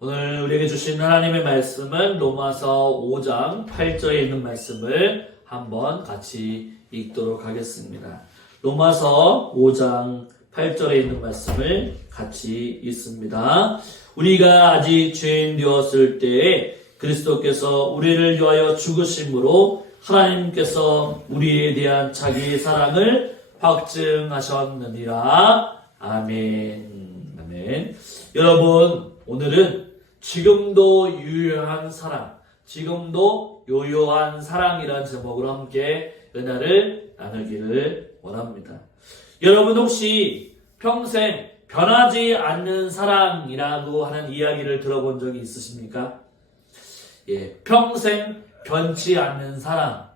오늘 우리에게 주신 하나님의 말씀은 로마서 5장 8절에 있는 말씀을 한번 같이 읽도록 하겠습니다. 로마서 5장 8절에 있는 말씀을 같이 읽습니다. 우리가 아직 죄인 되었을 때에 그리스도께서 우리를 위하여 죽으심으로 하나님께서 우리에 대한 자기의 사랑을 확증하셨느니라. 아멘. 아멘. 여러분, 오늘은 지금도 유효한 사랑, 지금도 요요한 사랑이라는 제목으로 함께 은혜를 나누기를 원합니다. 여러분 혹시 평생 변하지 않는 사랑이라고 하는 이야기를 들어본 적이 있으십니까? 평생 변치 않는 사랑.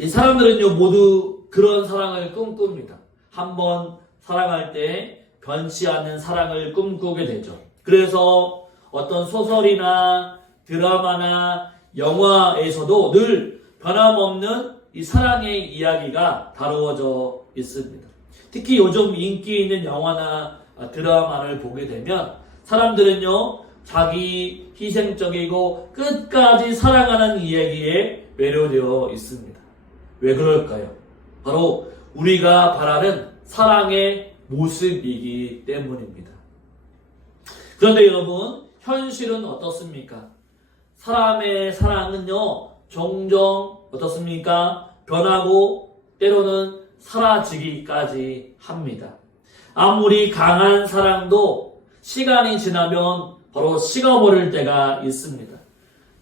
이 사람들은요, 모두 그런 사랑을 꿈꿉니다. 한번 사랑할 때 변치 않는 사랑을 꿈꾸게 되죠. 그래서 어떤 소설이나 드라마나 영화에서도 늘 변함없는 이 사랑의 이야기가 다루어져 있습니다. 특히 요즘 인기 있는 영화나 드라마를 보게 되면 사람들은요, 자기 희생적이고 끝까지 사랑하는 이야기에 매료되어 있습니다. 왜 그럴까요? 바로 우리가 바라는 사랑의 모습이기 때문입니다. 그런데 여러분, 현실은 어떻습니까? 사람의 사랑은요, 종종 어떻습니까? 변하고 때로는 사라지기까지 합니다. 아무리 강한 사랑도 시간이 지나면 바로 식어버릴 때가 있습니다.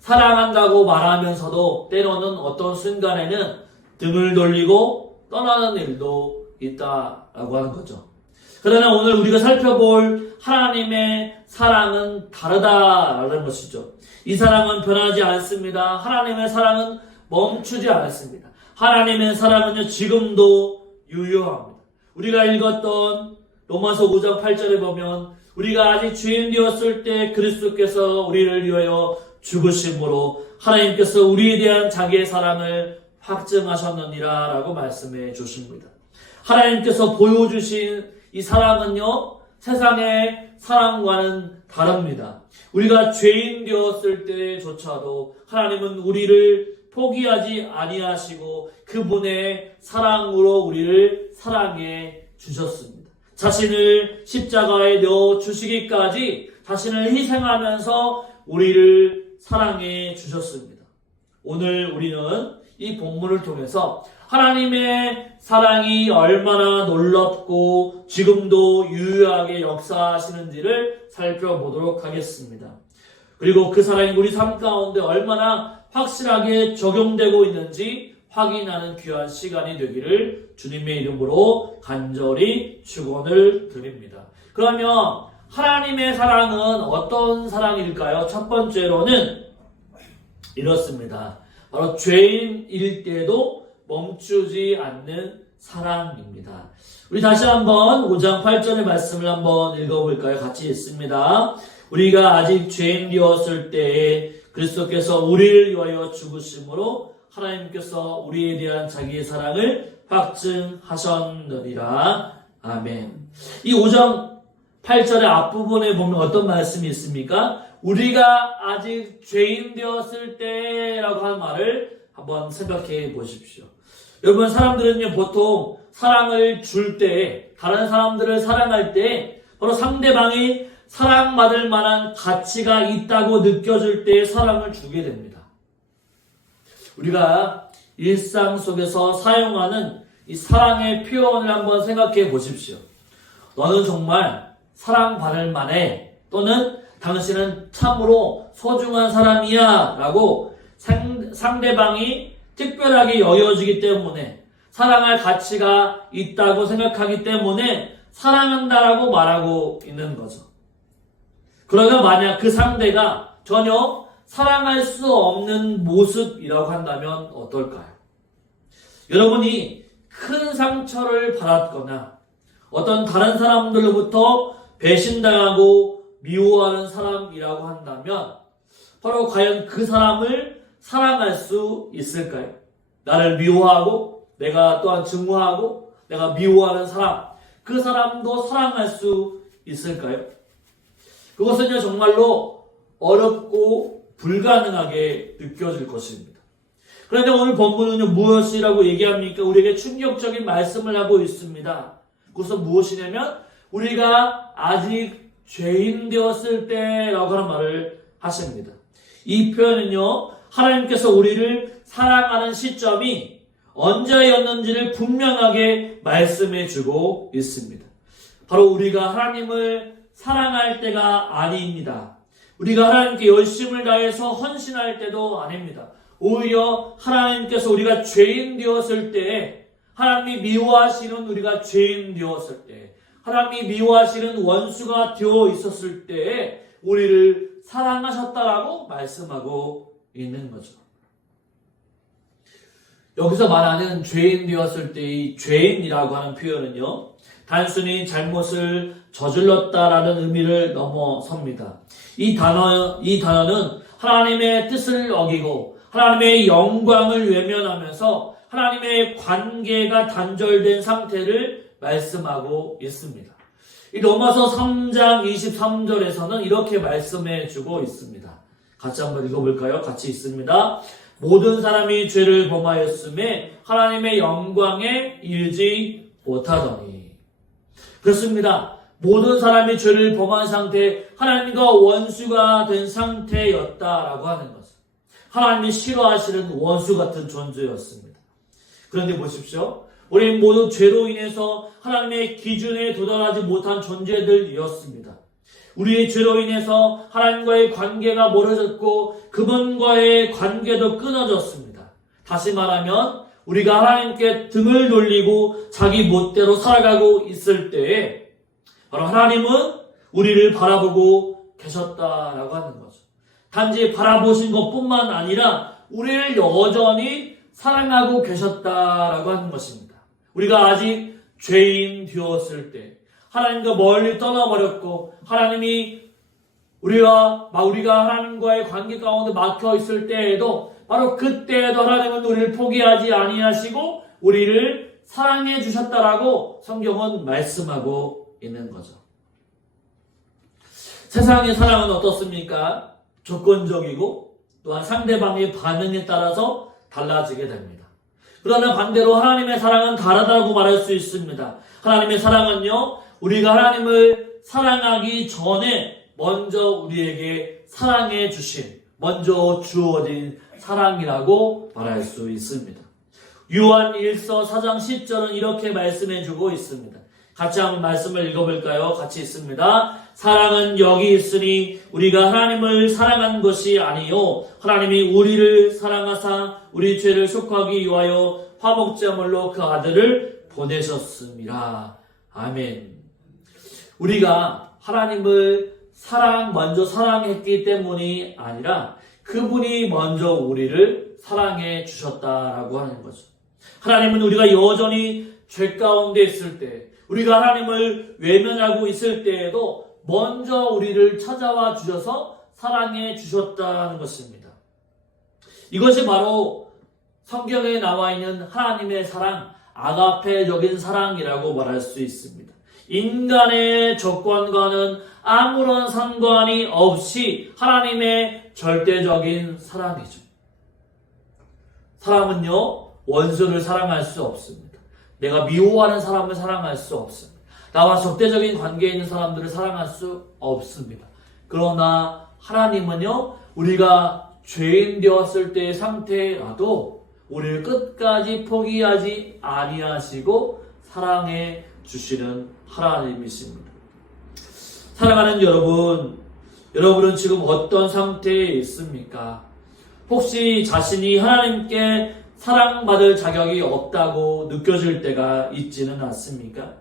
사랑한다고 말하면서도 때로는 어떤 순간에는 등을 돌리고 떠나는 일도 있다라고 하는 거죠. 그러나 오늘 우리가 살펴볼 하나님의 사랑은 다르다라는 것이죠. 이 사랑은 변하지 않습니다. 하나님의 사랑은 멈추지 않습니다. 하나님의 사랑은요, 지금도 유효합니다. 우리가 읽었던 로마서 5장 8절에 보면 우리가 아직 죄인 되었을 때 그리스도께서 우리를 위하여 죽으심으로 하나님께서 우리에 대한 자기의 사랑을 확증하셨느니라 라고 말씀해 주십니다. 하나님께서 보여주신 이 사랑은요, 세상의 사랑과는 다릅니다. 우리가 죄인 되었을 때조차도 하나님은 우리를 포기하지 아니하시고 그분의 사랑으로 우리를 사랑해 주셨습니다. 자신을 십자가에 넣어 주시기까지 자신을 희생하면서 우리를 사랑해 주셨습니다. 오늘 우리는 이 본문을 통해서 하나님의 사랑이 얼마나 놀랍고 지금도 유효하게 역사하시는지를 살펴보도록 하겠습니다. 그리고 그 사랑이 우리 삶 가운데 얼마나 확실하게 적용되고 있는지 확인하는 귀한 시간이 되기를 주님의 이름으로 간절히 축원을 드립니다. 그러면 하나님의 사랑은 어떤 사랑일까요? 첫 번째로는 이렇습니다. 바로 죄인일 때도 멈추지 않는 사랑입니다. 우리 다시 한번 5장 8절의 말씀을 한번 읽어볼까요? 같이 읽습니다. 우리가 아직 죄인 되었을 때에 그리스도께서 우리를 위하여 죽으심으로 하나님께서 우리에 대한 자기의 사랑을 확증하셨느니라. 아멘. 이 5장 8절의 앞부분에 보면 어떤 말씀이 있습니까? 우리가 아직 죄인 되었을 때라고 하는 말을 한번 생각해 보십시오. 여러분, 사람들은요, 보통 사랑을 줄 때, 다른 사람들을 사랑할 때, 바로 상대방이 사랑받을 만한 가치가 있다고 느껴질 때 사랑을 주게 됩니다. 우리가 일상 속에서 사용하는 이 사랑의 표현을 한번 생각해 보십시오. 너는 정말 사랑받을 만해, 또는 당신은 참으로 소중한 사람이야 라고 상대방이 특별하게 여겨지기 때문에, 사랑할 가치가 있다고 생각하기 때문에 사랑한다라고 말하고 있는 거죠. 그러나 만약 그 상대가 전혀 사랑할 수 없는 모습이라고 한다면 어떨까요? 여러분이 큰 상처를 받았거나 어떤 다른 사람들로부터 배신당하고 미워하는 사람이라고 한다면 바로 과연 그 사람을 사랑할 수 있을까요? 나를 미워하고 내가 또한 증오하고 내가 미워하는 사람, 그 사람도 사랑할 수 있을까요? 그것은요 정말로 어렵고 불가능하게 느껴질 것입니다. 그런데 오늘 본문은요 무엇이라고 얘기합니까? 우리에게 충격적인 말씀을 하고 있습니다. 그것은 무엇이냐면 우리가 아직 죄인 되었을 때라고 하는 말을 하십니다. 이 표현은요 하나님께서 우리를 사랑하는 시점이 언제였는지를 분명하게 말씀해 주고 있습니다. 바로 우리가 하나님을 사랑할 때가 아닙니다. 우리가 하나님께 열심을 다해서 헌신할 때도 아닙니다. 오히려 하나님께서 우리가 죄인 되었을 때, 하나님이 미워하시는 우리가 죄인 되었을 때, 하나님이 미워하시는 원수가 되어 있었을 때에 우리를 사랑하셨다라고 말씀하고 있는 거죠. 여기서 말하는 죄인 되었을 때의 죄인이라고 하는 표현은요, 단순히 잘못을 저질렀다라는 의미를 넘어섭니다. 이 단어는 하나님의 뜻을 어기고 하나님의 영광을 외면하면서 하나님의 관계가 단절된 상태를 말씀하고 있습니다. 이 로마서 3장 23절에서는 이렇게 말씀해 주고 있습니다. 같이 한번 읽어볼까요? 같이 있습니다. 모든 사람이 죄를 범하였음에 하나님의 영광에 이르지 못하더니. 그렇습니다. 모든 사람이 죄를 범한 상태, 하나님과 원수가 된 상태였다라고 하는 것은 하나님이 싫어하시는 원수 같은 존재였습니다. 그런데 보십시오. 우리 모두 죄로 인해서 하나님의 기준에 도달하지 못한 존재들이었습니다. 우리의 죄로 인해서 하나님과의 관계가 멀어졌고 그분과의 관계도 끊어졌습니다. 다시 말하면 우리가 하나님께 등을 돌리고 자기 멋대로 살아가고 있을 때에 바로 하나님은 우리를 바라보고 계셨다라고 하는 거죠. 단지 바라보신 것뿐만 아니라 우리를 여전히 사랑하고 계셨다라고 하는 것입니다. 우리가 아직 죄인 되었을 때 하나님과 멀리 떠나버렸고 우리가 하나님과의 관계 가운데 막혀 있을 때에도 바로 그때에도 하나님은 우리를 포기하지 아니하시고 우리를 사랑해 주셨다라고 성경은 말씀하고 있는 거죠. 세상의 사랑은 어떻습니까? 조건적이고 또한 상대방의 반응에 따라서 달라지게 됩니다. 그러나 반대로 하나님의 사랑은 다르다고 말할 수 있습니다. 하나님의 사랑은요, 우리가 하나님을 사랑하기 전에 먼저 우리에게 사랑해 주신, 먼저 주어진 사랑이라고 말할 수 있습니다. 요한 1서 4장 10절은 이렇게 말씀해 주고 있습니다. 같이 한번 말씀을 읽어볼까요? 같이 있습니다. 사랑은 여기 있으니 우리가 하나님을 사랑한 것이 아니요 하나님이 우리를 사랑하사 우리 죄를 속하기 위하여 화목제물로 그 아들을 보내셨습니다. 아멘. 우리가 하나님을 먼저 사랑했기 때문이 아니라 그분이 먼저 우리를 사랑해 주셨다라고 하는 거죠. 하나님은 우리가 여전히 죄 가운데 있을 때, 우리가 하나님을 외면하고 있을 때에도 먼저 우리를 찾아와 주셔서 사랑해 주셨다는 것입니다. 이것이 바로 성경에 나와 있는 하나님의 사랑, 아가페적인 사랑이라고 말할 수 있습니다. 인간의 조건과는 아무런 상관이 없이 하나님의 절대적인 사랑이죠. 사람은요, 원수를 사랑할 수 없습니다. 내가 미워하는 사람을 사랑할 수 없습니다. 나와 적대적인 관계에 있는 사람들을 사랑할 수 없습니다. 그러나 하나님은요, 우리가 죄인 되었을 때의 상태라도 우리를 끝까지 포기하지 아니하시고 사랑해 주시는 하나님이십니다. 사랑하는 여러분은 지금 어떤 상태에 있습니까? 혹시 자신이 하나님께 사랑받을 자격이 없다고 느껴질 때가 있지는 않습니까?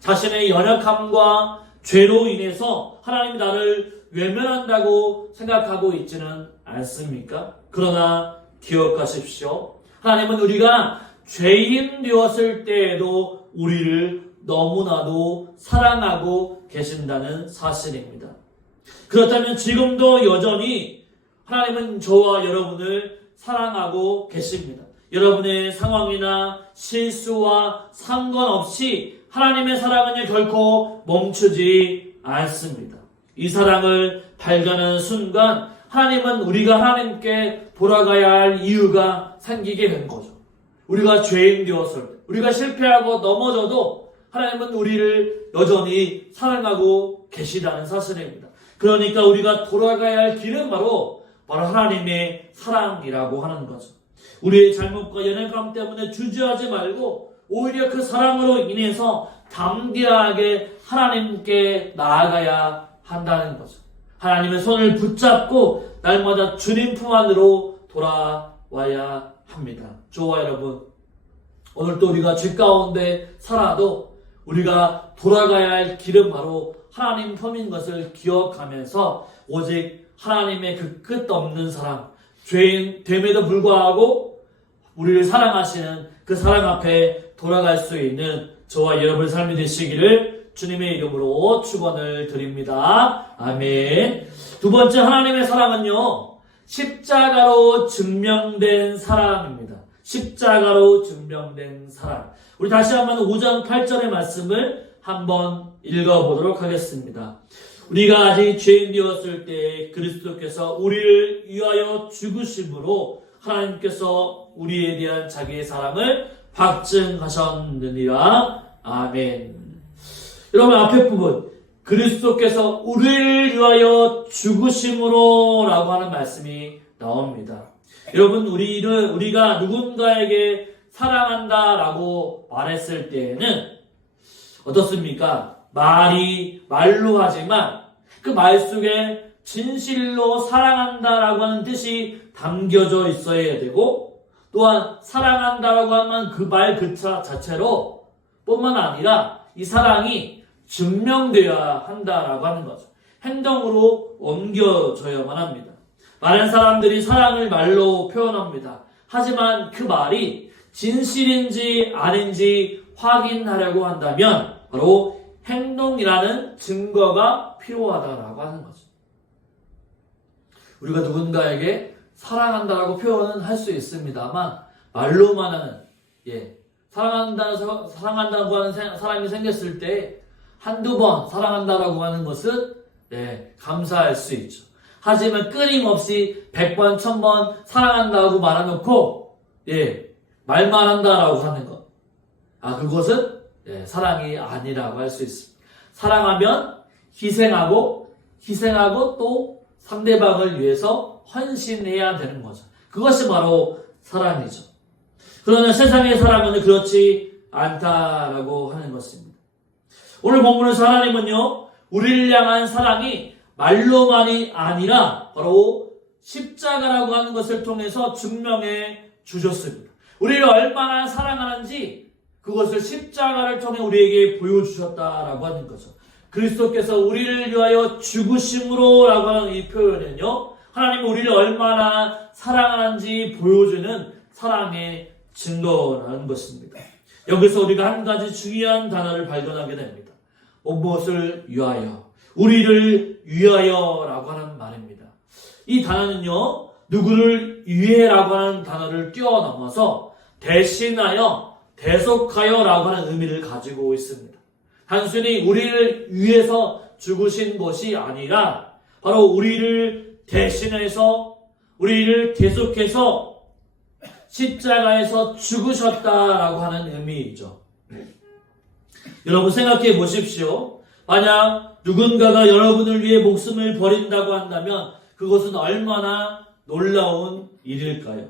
자신의 연약함과 죄로 인해서 하나님이 나를 외면한다고 생각하고 있지는 않습니까? 그러나 기억하십시오. 하나님은 우리가 죄인 되었을 때에도 우리를 너무나도 사랑하고 계신다는 사실입니다. 그렇다면 지금도 여전히 하나님은 저와 여러분을 사랑하고 계십니다. 여러분의 상황이나 실수와 상관없이 하나님의 사랑은 결코 멈추지 않습니다. 이 사랑을 발견하는 순간 하나님은 우리가 하나님께 돌아가야 할 이유가 생기게 된 거죠. 우리가 죄인 되었을 때, 우리가 실패하고 넘어져도 하나님은 우리를 여전히 사랑하고 계시다는 사실입니다. 그러니까 우리가 돌아가야 할 길은 바로 하나님의 사랑이라고 하는 거죠. 우리의 잘못과 연약함 때문에 주저하지 말고 오히려 그 사랑으로 인해서 담대하게 하나님께 나아가야 한다는 거죠. 하나님의 손을 붙잡고 날마다 주님 품 안으로 돌아와야 합니다. 저와 여러분, 오늘도 우리가 죄 가운데 살아도 우리가 돌아가야 할 길은 바로 하나님 품인 것을 기억하면서 오직 하나님의 그 끝없는 사랑, 죄인 됨에도 불구하고 우리를 사랑하시는 그 사랑 앞에 돌아갈 수 있는 저와 여러분의 삶이 되시기를 주님의 이름으로 축원을 드립니다. 아멘. 두 번째, 하나님의 사랑은요, 십자가로 증명된 사랑입니다. 십자가로 증명된 사랑. 우리 다시 한번 5장 8절의 말씀을 한번 읽어보도록 하겠습니다. 우리가 아직 죄인 되었을 때 그리스도께서 우리를 위하여 죽으심으로 하나님께서 우리에 대한 자기의 사랑을 확증하셨느니라. 아멘. 여러분, 앞에 부분, 그리스도께서 우리를 위하여 죽으심으로 라고 하는 말씀이 나옵니다. 여러분, 우리가 누군가에게 사랑한다 라고 말했을 때에는 어떻습니까? 말로 하지만 그 말 속에 진실로 사랑한다라고 하는 뜻이 담겨져 있어야 되고, 또한 사랑한다라고 하면 그 말 그 자체로 뿐만 아니라 이 사랑이 증명되어야 한다라고 하는 거죠. 행동으로 옮겨져야만 합니다. 많은 사람들이 사랑을 말로 표현합니다. 하지만 그 말이 진실인지 아닌지 확인하려고 한다면 바로 행동이라는 증거가 필요하다라고 하는 거죠. 우리가 누군가에게 사랑한다라고 표현은 할 수 있습니다만 말로만은 사랑한다고 하는 사람이 생겼을 때 한두 번 사랑한다라고 하는 것은 감사할 수 있죠. 하지만 끊임없이 100번, 1000번 사랑한다고 말해놓고 말만 한다라고 하는 것, 그것은 사랑이 아니라고 할 수 있습니다. 사랑하면 희생하고 또 상대방을 위해서 헌신해야 되는 거죠. 그것이 바로 사랑이죠. 그러나 세상의 사랑은 그렇지 않다라고 하는 것입니다. 오늘 본문에서 하나님은요, 우리를 향한 사랑이 말로만이 아니라 바로 십자가라고 하는 것을 통해서 증명해 주셨습니다. 우리를 얼마나 사랑하는지 그것을 십자가를 통해 우리에게 보여주셨다라고 하는 거죠. 그리스도께서 우리를 위하여 죽으심으로 라고 하는 이 표현은요, 하나님이 우리를 얼마나 사랑하는지 보여주는 사랑의 증거라는 것입니다. 여기서 우리가 한 가지 중요한 단어를 발견하게 됩니다. 무엇을 위하여? 우리를 위하여라고 하는 말입니다. 이 단어는요, 누구를 위해라고 하는 단어를 뛰어넘어서 대신하여, 대속하여라고 하는 의미를 가지고 있습니다. 단순히 우리를 위해서 죽으신 것이 아니라 바로 우리를 대신해서, 우리를 대속해서 십자가에서 죽으셨다라고 하는 의미이죠. 여러분 생각해 보십시오. 만약 누군가가 여러분을 위해 목숨을 버린다고 한다면 그것은 얼마나 놀라운 일일까요?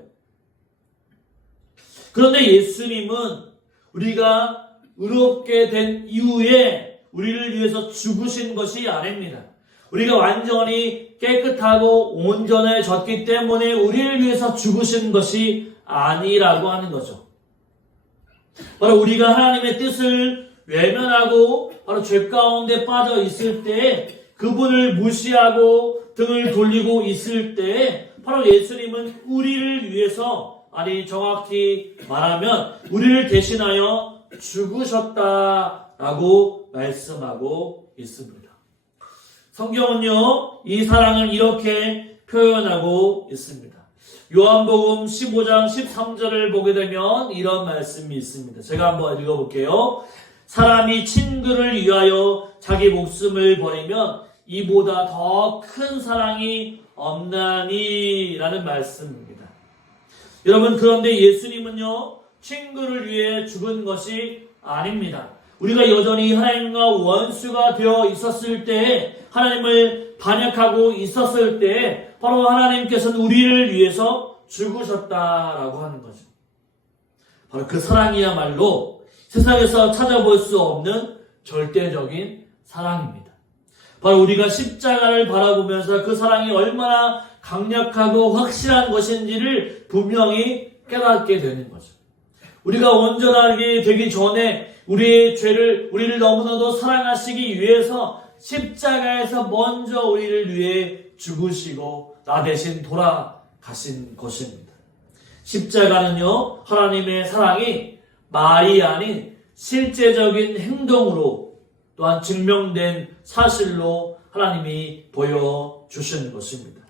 그런데 예수님은 우리가 의롭게 된 이후에 우리를 위해서 죽으신 것이 아닙니다. 우리가 완전히 깨끗하고 온전해졌기 때문에 우리를 위해서 죽으신 것이 아니라고 하는 거죠. 바로 우리가 하나님의 뜻을 외면하고 바로 죄 가운데 빠져 있을 때, 그분을 무시하고 등을 돌리고 있을 때 바로 예수님은 우리를 위해서, 정확히 말하면 우리를 대신하여 죽으셨다라고 말씀하고 있습니다. 성경은요, 이 사랑을 이렇게 표현하고 있습니다. 요한복음 15장 13절을 보게 되면 이런 말씀이 있습니다. 제가 한번 읽어볼게요. 사람이 친구를 위하여 자기 목숨을 버리면 이보다 더 큰 사랑이 없나니 라는 말씀입니다. 여러분, 그런데 예수님은요, 친구를 위해 죽은 것이 아닙니다. 우리가 여전히 하나님과 원수가 되어 있었을 때, 하나님을 반역하고 있었을 때 바로 하나님께서는 우리를 위해서 죽으셨다라고 하는 거죠. 바로 그 사랑이야말로 세상에서 찾아볼 수 없는 절대적인 사랑입니다. 바로 우리가 십자가를 바라보면서 그 사랑이 얼마나 강력하고 확실한 것인지를 분명히 깨닫게 되는 거죠. 우리가 온전하게 되기 전에 우리를 너무나도 사랑하시기 위해서 십자가에서 먼저 우리를 위해 죽으시고 나 대신 돌아가신 것입니다. 십자가는요, 하나님의 사랑이 말이 아닌 실제적인 행동으로 또한 증명된 사실로 하나님이 보여주신 것입니다.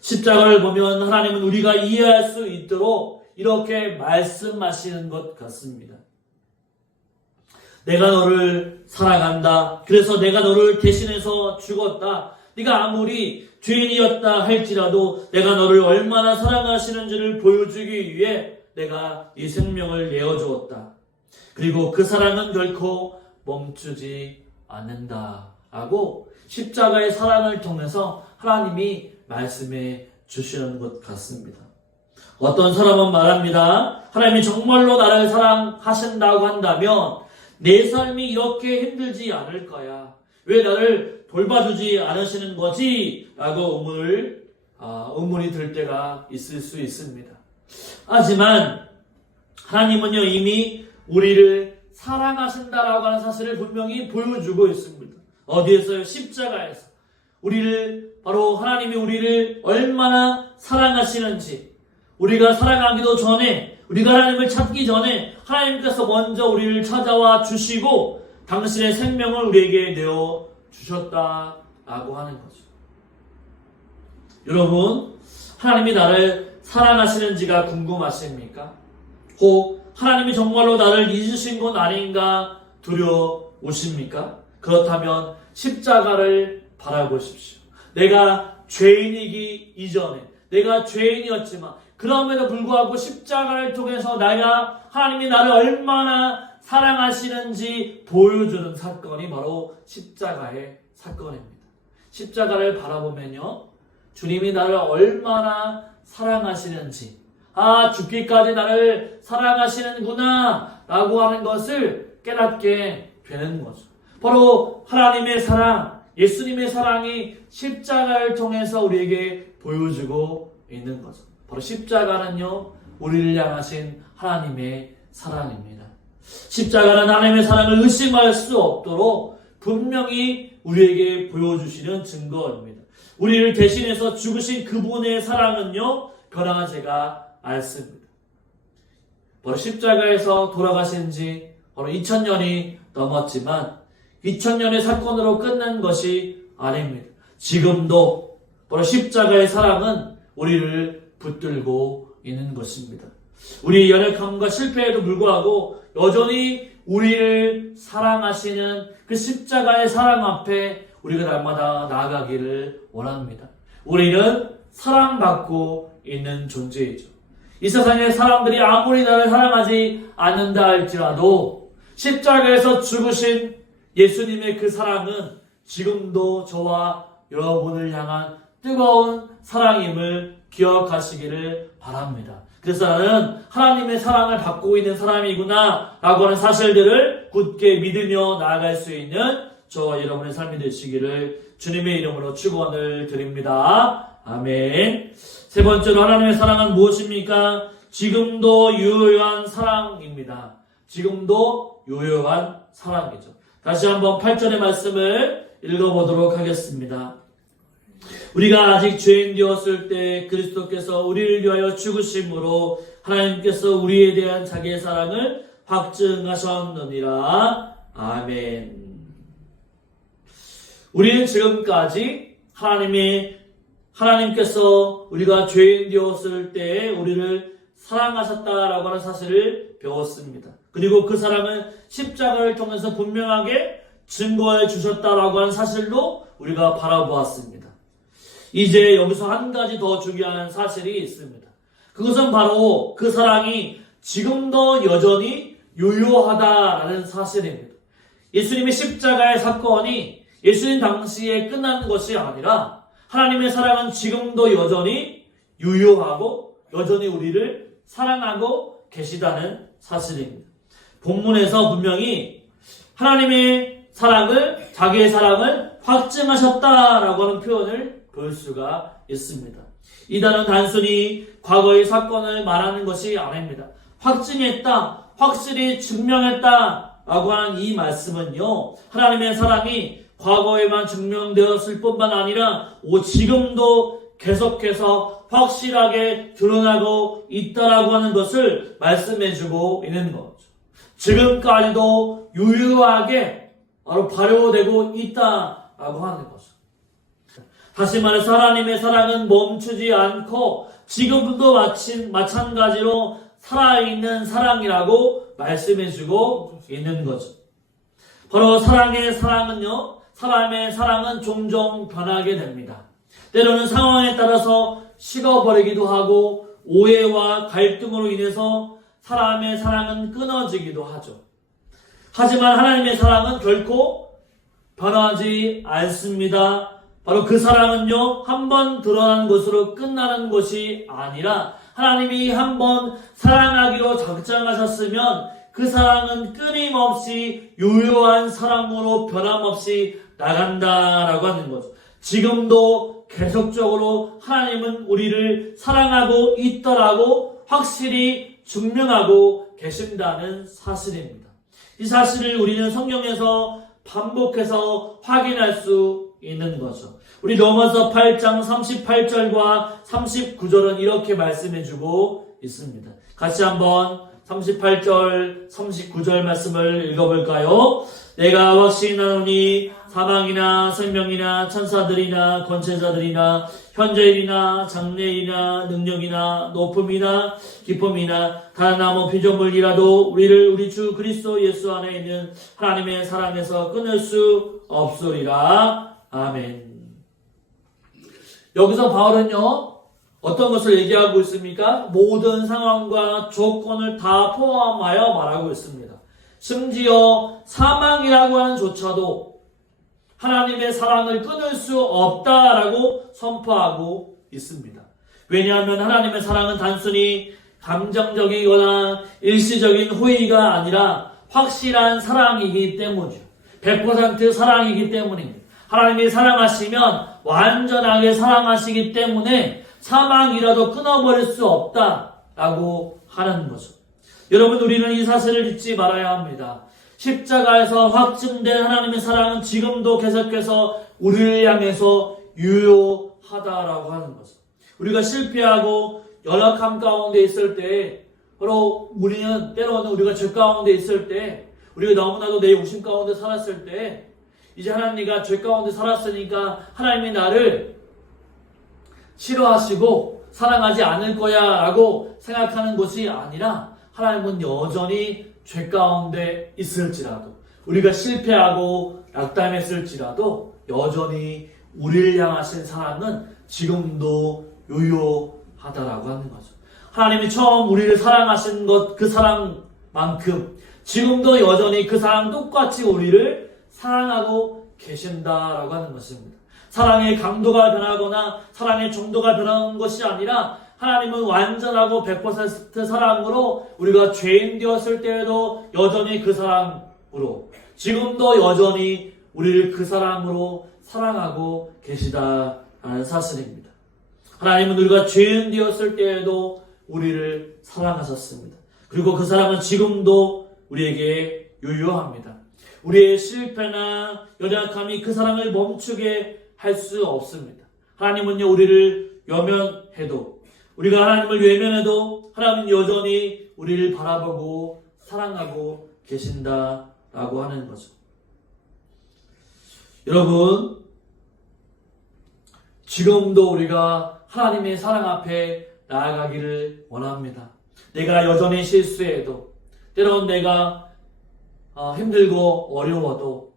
십자가를 보면 하나님은 우리가 이해할 수 있도록 이렇게 말씀하시는 것 같습니다. 내가 너를 사랑한다. 그래서 내가 너를 대신해서 죽었다. 네가 아무리 죄인이었다 할지라도 내가 너를 얼마나 사랑하시는지를 보여주기 위해 내가 이 생명을 내어주었다. 그리고 그 사랑은 결코 멈추지 않는다. 라고 십자가의 사랑을 통해서 하나님이 말씀해 주시는 것 같습니다. 어떤 사람은 말합니다. 하나님이 정말로 나를 사랑하신다고 한다면 내 삶이 이렇게 힘들지 않을 거야. 왜 나를 돌봐주지 않으시는 거지? 라고 의문이 들 때가 있을 수 있습니다. 하지만 하나님은요, 이미 우리를 사랑하신다라고 하는 사실을 분명히 보여주고 있습니다. 어디에서요? 십자가에서. 바로 하나님이 우리를 얼마나 사랑하시는지, 우리가 사랑하기도 전에, 우리가 하나님을 찾기 전에 하나님께서 먼저 우리를 찾아와 주시고 당신의 생명을 우리에게 내어 주셨다라고 하는 거죠. 여러분, 하나님이 나를 사랑하시는지가 궁금하십니까? 혹 하나님이 정말로 나를 잊으신 건 아닌가 두려우십니까? 그렇다면 십자가를 바라보십시오. 내가 죄인이기 이전에, 내가 죄인이었지만 그럼에도 불구하고 십자가를 통해서 하나님이 나를 얼마나 사랑하시는지 보여주는 사건이 바로 십자가의 사건입니다. 십자가를 바라보면요, 주님이 나를 얼마나 사랑하시는지, 죽기까지 나를 사랑하시는구나 라고 하는 것을 깨닫게 되는 거죠. 바로 하나님의 사랑, 예수님의 사랑이 십자가를 통해서 우리에게 보여주고 있는 거죠. 바로 십자가는요, 우리를 향하신 하나님의 사랑입니다. 십자가는 하나님의 사랑을 의심할 수 없도록 분명히 우리에게 보여주시는 증거입니다. 우리를 대신해서 죽으신 그분의 사랑은요, 그러나 제가 알습니다. 바로 십자가에서 돌아가신 지 바로 2000년이 넘었지만 2000년의 사건으로 끝난 것이 아닙니다. 지금도 바로 십자가의 사랑은 우리를 붙들고 있는 것입니다. 우리의 연약함과 실패에도 불구하고 여전히 우리를 사랑하시는 그 십자가의 사랑 앞에 우리가 날마다 나아가기를 원합니다. 우리는 사랑받고 있는 존재이죠. 이 세상의 사람들이 아무리 나를 사랑하지 않는다 할지라도 십자가에서 죽으신 예수님의 그 사랑은 지금도 저와 여러분을 향한 뜨거운 사랑임을 기억하시기를 바랍니다. 그래서 나는 하나님의 사랑을 받고 있는 사람이구나 라고 하는 사실들을 굳게 믿으며 나아갈 수 있는 저와 여러분의 삶이 되시기를 주님의 이름으로 축원을 드립니다. 아멘. 세 번째로 하나님의 사랑은 무엇입니까? 지금도 유효한 사랑입니다. 지금도 유효한 사랑이죠. 다시 한번 8절의 말씀을 읽어보도록 하겠습니다. 우리가 아직 죄인 되었을 때 그리스도께서 우리를 위하여 죽으심으로 하나님께서 우리에 대한 자기의 사랑을 확증하셨느니라. 아멘. 우리는 지금까지 하나님께서 우리가 죄인 되었을 때 우리를 사랑하셨다라고 하는 사실을 배웠습니다. 그리고 그 사랑은 십자가를 통해서 분명하게 증거해 주셨다라고 하는 사실로 우리가 바라보았습니다. 이제 여기서 한 가지 더 중요한 사실이 있습니다. 그것은 바로 그 사랑이 지금도 여전히 유효하다라는 사실입니다. 예수님의 십자가의 사건이 예수님 당시에 끝난 것이 아니라 하나님의 사랑은 지금도 여전히 유효하고 여전히 우리를 사랑하고 계시다는 사실입니다. 본문에서 분명히 하나님의 사랑을, 자기의 사랑을 확증하셨다라고 하는 표현을 볼 수가 있습니다. 이 단어는 단순히 과거의 사건을 말하는 것이 아닙니다. 확증했다, 확실히 증명했다 라고 하는 이 말씀은요, 하나님의 사랑이 과거에만 증명되었을 뿐만 아니라 지금도 계속해서 확실하게 드러나고 있다라고 하는 것을 말씀해주고 있는 거죠. 지금까지도 유효하게 바로 발효되고 있다라고 하는 거죠. 다시 말해서 하나님의 사랑은 멈추지 않고 지금도 마찬가지로 살아있는 사랑이라고 말씀해주고 있는 거죠. 바로 사람의 사랑은 종종 변하게 됩니다. 때로는 상황에 따라서 식어버리기도 하고 오해와 갈등으로 인해서 사람의 사랑은 끊어지기도 하죠. 하지만 하나님의 사랑은 결코 변하지 않습니다. 바로 그 사랑은요, 한번 드러난 것으로 끝나는 것이 아니라 하나님이 한번 사랑하기로 작정하셨으면 그 사랑은 끊임없이 유효한 사랑으로 변함없이 나간다라고 하는 거죠. 지금도 계속적으로 하나님은 우리를 사랑하고 있더라고 확실히 증명하고 계신다는 사실입니다. 이 사실을 우리는 성경에서 반복해서 확인할 수 있는 거죠. 우리 로마서 8장 38절과 39절은 이렇게 말씀해주고 있습니다. 같이 한번 38절, 39절 말씀을 읽어볼까요? 내가 확신하노니 사망이나 생명이나 천사들이나 권세자들이나 현재일이나 장래일이나 능력이나 높음이나 기쁨이나 다른 아무 피조물이라도 우리를 우리 주 그리스도 예수 안에 있는 하나님의 사랑에서 끊을 수 없으리라. 아멘. 여기서 바울은요, 어떤 것을 얘기하고 있습니까? 모든 상황과 조건을 다 포함하여 말하고 있습니다. 심지어 사망이라고 하는 조차도 하나님의 사랑을 끊을 수 없다라고 선포하고 있습니다. 왜냐하면 하나님의 사랑은 단순히 감정적이거나 일시적인 호의가 아니라 확실한 사랑이기 때문이죠. 100% 사랑이기 때문입니다. 하나님이 사랑하시면 완전하게 사랑하시기 때문에 사망이라도 끊어버릴 수 없다라고 하는 거죠. 여러분, 우리는 이 사실을 잊지 말아야 합니다. 십자가에서 확증된 하나님의 사랑은 지금도 계속해서 우리를 향해서 유효하다라고 하는 거죠. 우리가 실패하고 연약함 가운데 있을 때, 바로 우리는 때로는 우리가 죄 가운데 있을 때, 우리가 너무나도 내 욕심 가운데 살았을 때, 이제 하나님과 죄 가운데 살았으니까 하나님이 나를 싫어하시고 사랑하지 않을 거야 라고 생각하는 것이 아니라 하나님은 여전히 죄 가운데 있을지라도, 우리가 실패하고 낙담했을지라도 여전히 우리를 향하신 사랑은 지금도 유효하다라고 하는 거죠. 하나님이 처음 우리를 사랑하신 것, 그 사랑만큼 지금도 여전히 그 사랑 똑같이 우리를 사랑하고 계신다라고 하는 것입니다. 사랑의 강도가 변하거나 사랑의 정도가 변하는 것이 아니라 하나님은 완전하고 100% 사랑으로 우리가 죄인 되었을 때에도 여전히 그 사랑으로, 지금도 여전히 우리를 그 사랑으로 사랑하고 계시다라는 사실입니다. 하나님은 우리가 죄인 되었을 때에도 우리를 사랑하셨습니다. 그리고 그 사랑은 지금도 우리에게 유효합니다. 우리의 실패나 연약함이 그 사랑을 멈추게 할 수 없습니다. 하나님은요, 우리를 외면해도, 우리가 하나님을 외면해도 하나님은 여전히 우리를 바라보고 사랑하고 계신다라고 하는 거죠. 여러분, 지금도 우리가 하나님의 사랑 앞에 나아가기를 원합니다. 내가 여전히 실수해도, 때론 내가 힘들고 어려워도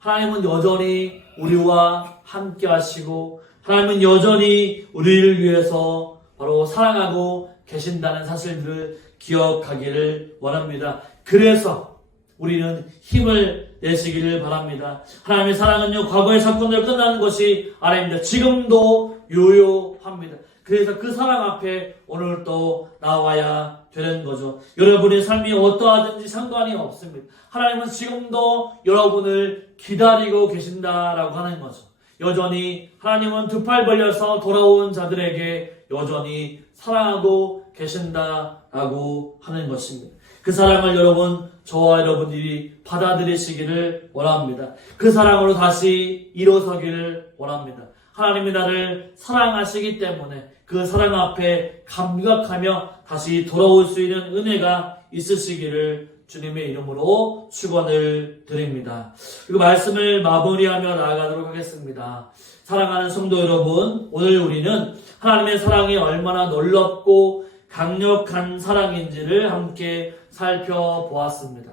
하나님은 여전히 우리와 함께 하시고 하나님은 여전히 우리를 위해서 바로 사랑하고 계신다는 사실들을 기억하기를 원합니다. 그래서 우리는 힘을 내시기를 바랍니다. 하나님의 사랑은요, 과거의 사건으로 끝나는 것이 아닙니다. 지금도 유효합니다. 그래서 그 사랑 앞에 오늘 또 나와야 되는 거죠. 여러분의 삶이 어떠하든지 상관이 없습니다. 하나님은 지금도 여러분을 기다리고 계신다라고 하는 거죠. 여전히 하나님은 두 팔 벌려서 돌아온 자들에게 여전히 사랑하고 계신다라고 하는 것입니다. 그 사랑을 여러분, 저와 여러분들이 받아들이시기를 원합니다. 그 사랑으로 다시 일어서기를 원합니다. 하나님이 나를 사랑하시기 때문에 그 사랑 앞에 감격하며 다시 돌아올 수 있는 은혜가 있으시기를 주님의 이름으로 축원을 드립니다. 그리고 말씀을 마무리하며 나아가도록 하겠습니다. 사랑하는 성도 여러분, 오늘 우리는 하나님의 사랑이 얼마나 놀랍고 강력한 사랑인지를 함께 살펴보았습니다.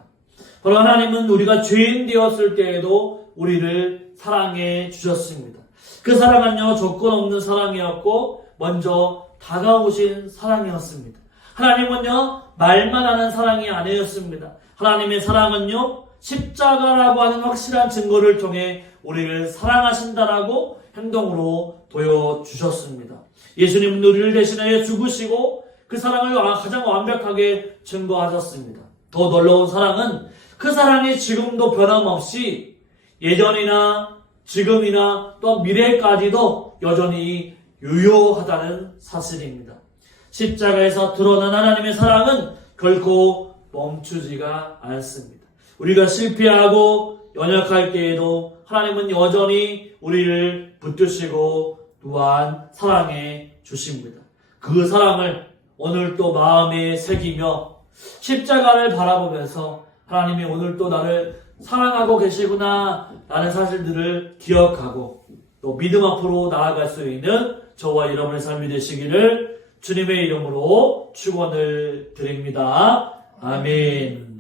바로 하나님은 우리가 죄인 되었을 때에도 우리를 사랑해 주셨습니다. 그 사랑은요, 조건 없는 사랑이었고 먼저 다가오신 사랑이었습니다. 하나님은요, 말만 하는 사랑이 아니었습니다. 하나님의 사랑은요, 십자가라고 하는 확실한 증거를 통해 우리를 사랑하신다라고 행동으로 보여주셨습니다. 예수님은 우리를 대신하여 죽으시고 그 사랑을 가장 완벽하게 증거하셨습니다. 더 놀라운 사랑은 그 사랑이 지금도 변함없이 예전이나 지금이나 또 미래까지도 여전히 유효하다는 사실입니다. 십자가에서 드러난 하나님의 사랑은 결코 멈추지가 않습니다. 우리가 실패하고 연약할 때에도 하나님은 여전히 우리를 붙드시고 또한 사랑해 주십니다. 그 사랑을 오늘 또 마음에 새기며 십자가를 바라보면서 하나님이 오늘 또 나를 사랑하고 계시구나 라는 사실들을 기억하고 또 믿음 앞으로 나아갈 수 있는 저와 여러분의 삶이 되시기를 주님의 이름으로 축원을 드립니다. 아멘.